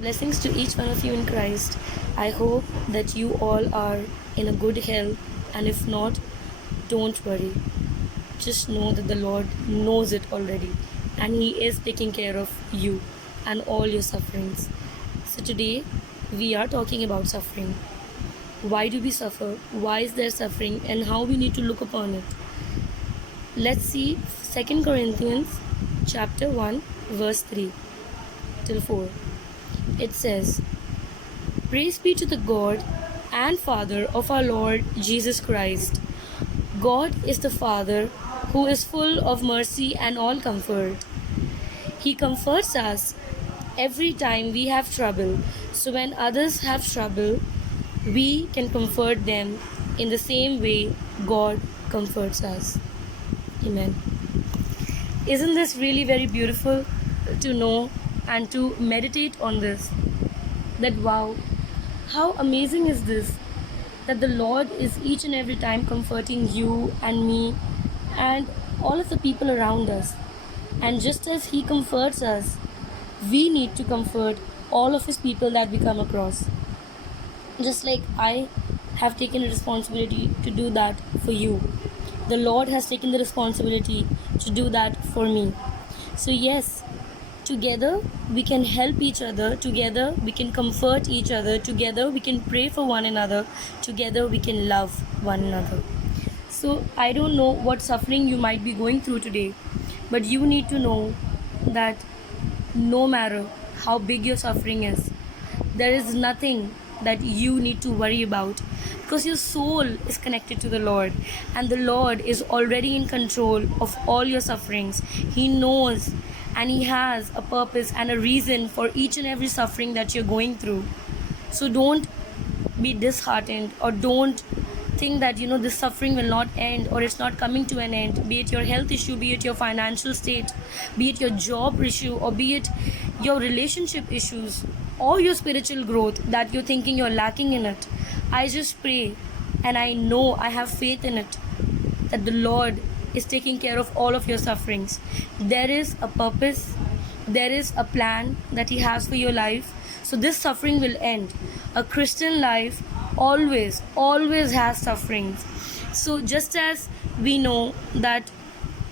Blessings to each one of you in Christ. I hope that you all are in a good health, and if not, don't worry. Just know that the Lord knows it already, and He is taking care of you and all your sufferings. So, today we are talking about suffering. Why do we suffer? Why is there suffering? And how we need to look upon it. Let's see 2 Corinthians chapter 1 verse 3 till 4. It says, "Praise be to the God and Father of our Lord Jesus Christ. God is the Father who is full of mercy and all comfort. He comforts us every time we have trouble. So when others have trouble, we can comfort them in the same way God comforts us." Amen. Isn't this really very beautiful to know and to meditate on this? That wow, how amazing is this? That the Lord is each and every time comforting you and me and all of the people around us. And just as He comforts us, we need to comfort all of His people that we come across. Just like I have taken a responsibility to do that for you, the Lord has taken the responsibility to do that for me. So, yes, together we can help each other, together we can comfort each other, together we can pray for one another, together we can love one another. So, I don't know what suffering you might be going through today, but you need to know that no matter how big your suffering is, there is nothing that you need to worry about, because your soul is connected to the Lord, and the Lord is already in control of all your sufferings. He knows and He has a purpose and a reason for each and every suffering that you're going through. So don't be disheartened, or don't think that this suffering will not end, or it's not coming to an end. Be it your health issue, be it your financial state, be it your job issue, or be it your relationship issues, or your spiritual growth that you're thinking you're lacking in it. I just pray, and I know, I have faith in it, that the Lord is taking care of all of your sufferings. There is a purpose, there is a plan that He has for your life. So this suffering will end. A Christian life always has sufferings. So just as we know that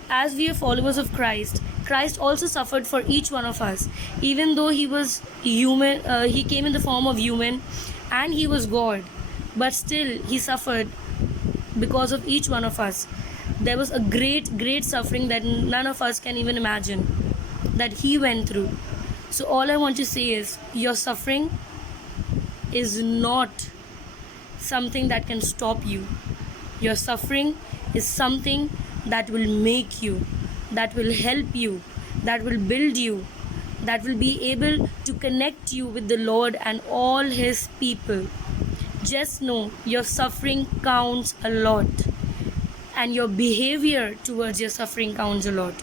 as we are followers of Christ, Christ also suffered for each one of us. Even though He was human, He came in the form of human, and He was God, but still He suffered because of each one of us. There was a great suffering that none of us can even imagine that He went through. So all I want to say is, your suffering is not something that can stop you. Your suffering is something that will make you, that will help you, that will build you, that will be able to connect you with the Lord and all His people. Just know your suffering counts a lot, and your behavior towards your suffering counts a lot.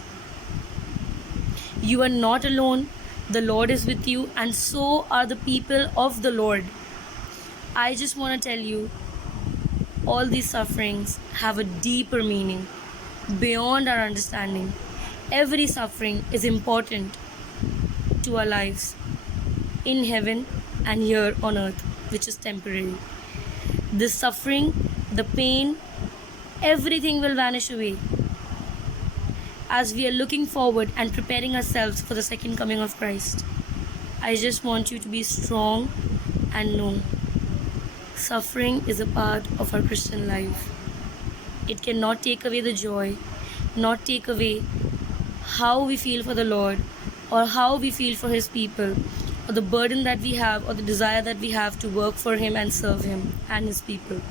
You are not alone. The Lord is with you, and so are the people of the Lord. I just want to tell you, all these sufferings have a deeper meaning beyond our understanding. Every suffering is important to our lives in heaven and here on earth, which is temporary. The suffering, the pain, everything will vanish away as we are looking forward and preparing ourselves for the second coming of Christ. I just want you to be strong and know suffering is a part of our Christian life. It cannot take away the joy, not take away how we feel for the Lord, or how we feel for His people, or the burden that we have, or the desire that we have to work for Him and serve Him and His people.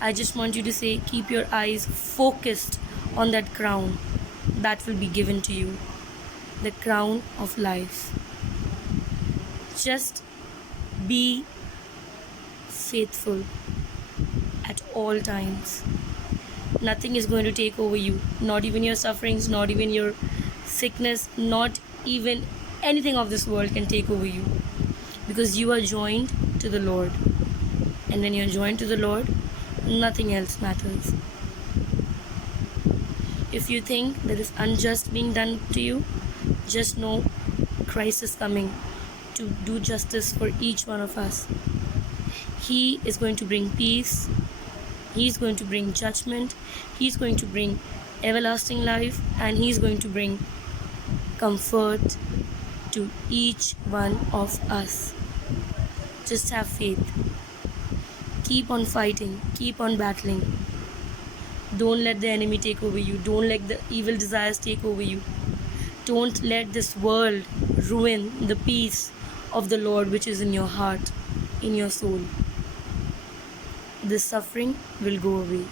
I just want you to say, keep your eyes focused on that crown that will be given to you, the crown of life. Just be faithful at all times. Nothing is going to take over you, not even your sufferings, not even your sickness, not even anything of this world can take over you, because you are joined to the Lord. And when you are joined to the Lord, nothing else matters. If you think there is unjust being done to you, just know Christ is coming to do justice for each one of us. He is going to bring peace. He is going to bring judgment. He is going to bring everlasting life, and He is going to bring comfort to each one of us. Just have faith. Keep on fighting. Keep on battling. Don't let the enemy take over you. Don't let the evil desires take over you. Don't let this world ruin the peace of the Lord which is in your heart, in your soul. This suffering will go away.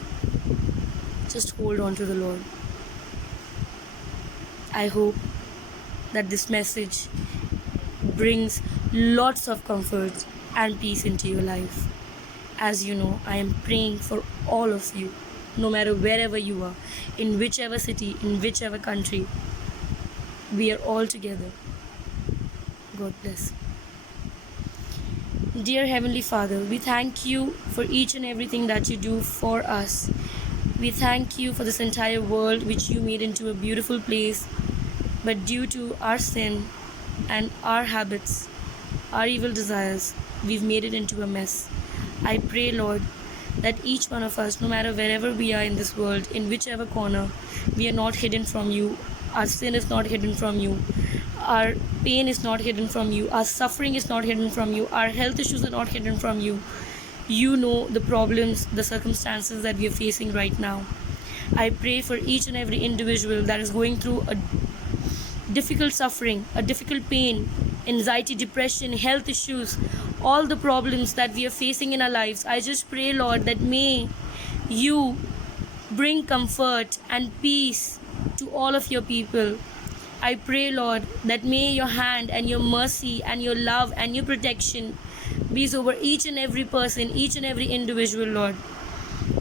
Just hold on to the Lord. I hope that this message brings lots of comfort and peace into your life. As you know, I am praying for all of you, no matter wherever you are, in whichever city, in whichever country. We are all together. God bless. Dear Heavenly Father, we thank you for each and everything that you do for us. We thank you for this entire world which you made into a beautiful place, but due to our sin and our habits, our evil desires, we've made it into a mess. I pray, Lord, that each one of us, no matter wherever we are in this world, in whichever corner, we are not hidden from you. Our sin is not hidden from you. Our pain is not hidden from you. Our suffering is not hidden from you. Our health issues are not hidden from you. You know the problems, the circumstances that we are facing right now. I pray for each and every individual that is going through a difficult suffering, a difficult pain, anxiety, depression, health issues, all the problems that we are facing in our lives. I just pray, Lord, that may you bring comfort and peace to all of your people. I pray, Lord, that may your hand and your mercy and your love and your protection be over each and every person, each and every individual, Lord.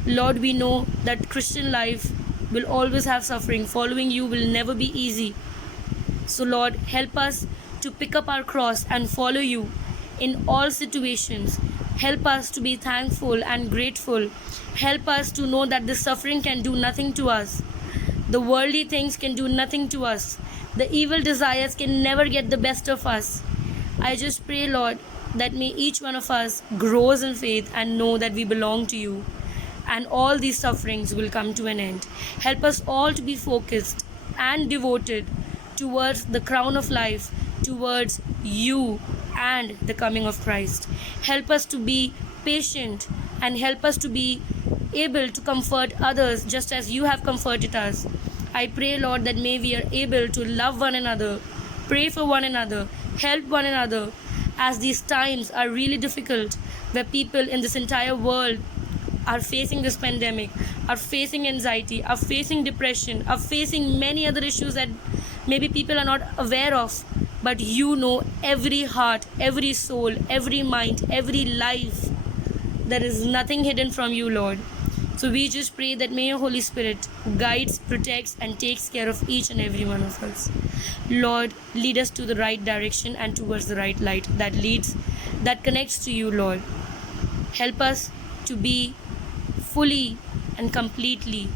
Lord, we know that Christian life will always have suffering. Following you will never be easy. So, Lord, help us to pick up our cross and follow you in all situations. Help us to be thankful and grateful. Help us to know that the suffering can do nothing to us. The worldly things can do nothing to us. The evil desires can never get the best of us. I just pray, Lord, that may each one of us grows in faith and know that we belong to you. And all these sufferings will come to an end. Help us all to be focused and devoted towards the crown of life, towards you and the coming of Christ. Help us to be patient and help us to be able to comfort others just as you have comforted us. I pray, Lord, that may we are able to love one another, pray for one another, help one another, as these times are really difficult, where people in this entire world are facing this pandemic, are facing anxiety, are facing depression, are facing many other issues that maybe people are not aware of. But you know every heart, every soul, every mind, every life. There is nothing hidden from you, Lord. So we just pray that may your Holy Spirit guides, protects, and takes care of each and every one of us. Lord, lead us to the right direction and towards the right light that connects to you, Lord. Help us to be fully and completely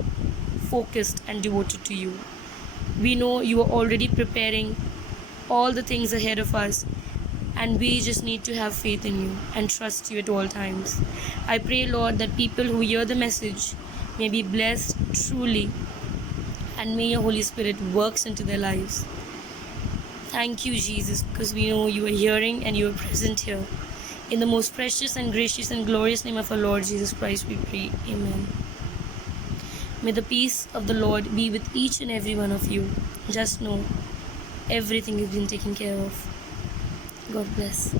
focused and devoted to you. We know you are already preparing all the things ahead of us, and we just need to have faith in you and trust you at all times. I pray, Lord, that people who hear the message may be blessed truly, and may your Holy Spirit works into their lives. Thank you, Jesus, because we know you are hearing and you are present here. In the most precious and gracious and glorious name of our Lord Jesus Christ, we pray. Amen. May the peace of the Lord be with each and every one of you. Just know everything is being taken care of. God bless.